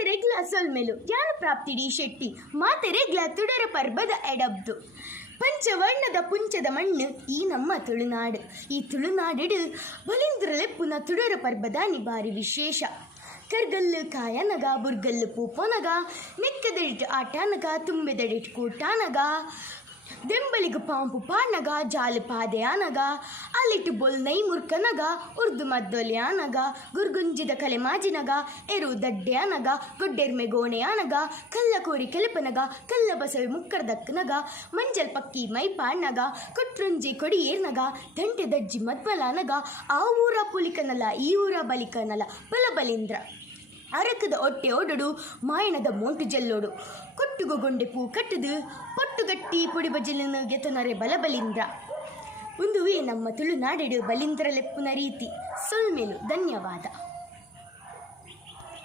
ಮಾತೆರೆಗ್ಲ ಸೊಲ್ಮೆಲು ಜ್ಞಾನ ಪ್ರಾಪ್ತಿಡಿ ಶೆಟ್ಟಿ ಮಾತೆರೆಗ್ಲ ತುಡರ ಪರ್ಬದ ಎಡಬ್ದು ಪಂಚವರ್ಣದ ಪುಂಚದ ಮಣ್ಣು ಈ ನಮ್ಮ ತುಳುನಾಡು. ಈ ತುಳುನಾಡಿಡು ಬಲಿಂದ್ರಲೆಪ್ಪುನ ತುಡರ ಪರ್ಬದಾನಿ ಬಾರಿ ವಿಶೇಷ. ಕರ್ಗಲ್ಲು ಕಾಯನಗ ಬುರ್ಗಲ್ಲು ಪೂಪೋನಗ ಮೆಕ್ಕದಡಿಟ್ಟು ಆಟಾನಗ ತುಂಬೆದಡಿಟ್ಟು ಕೂಟಾನಗ ದೆಂಬಳಿಗು ಪಾಂಪು ಪಾನಗ ಜಾಲು ಪಾದೆಯಾನಗ ಅಲ್ಲಿಟ್ಟು ಬೊಲ್ನೈ ಮುರ್ಕನಗ ಉರ್ದು ಮದ್ದೊಲೆಯಾನಗ ಗುರ್ಗುಂಜಿದ ಕಲೆ ಮಾಜಿನಗ ಎರು ದಡ್ಡೆಯಾನಗ ಗೊಡ್ಡೆರ್ಮೆ ಗೋಣೆಯಾನಗ ಕಲ್ಲ ಕೋರಿ ಕೆಲಪನಗ ಕಲ್ಲ ಬಸವೆ ಮುಕ್ಕರ್ದಕ್ಕನಗ ಮಂಜಲ್ ಪಕ್ಕಿ ಮೈ ಪಾಣ್ಣಗ ಕೊಟ್ರುಂಜಿ ಕೊಡಿಯೇರ್ನಗ ದಂಟೆ ದಜ್ಜಿ ಮದ್ಮಲಾನಗ ಆ ಊರ ಪುಲಿಕನಲ ಈ ಊರ ಬಲಿಕನಲ ಬಲಬಲಿಂದ್ರ ಅರಕದ ಒಟ್ಟೆ ಓಡೋಡು ಮಾಯಣದ ಮೋಂಟು ಜಲ್ಲೋಡು ಕೊಟ್ಟುಗೊಗೊಂಡೆ ಪೂ ಕಟ್ಟದು ಪೊಟ್ಟುಗಟ್ಟಿ ಪುಡಿ ಬಜಲಿನ ಗೆತನರೆ ಬಲಬಲಿಂದ್ರ ಒಂದುವೇ ನಮ್ಮ ತುಳುನಾಡಿಡು ಬಲಿಂದ್ರ ಲೆಪ್ಪುನ ರೀತಿ ಸೊಲ್ಮೆಲು. ಧನ್ಯವಾದ.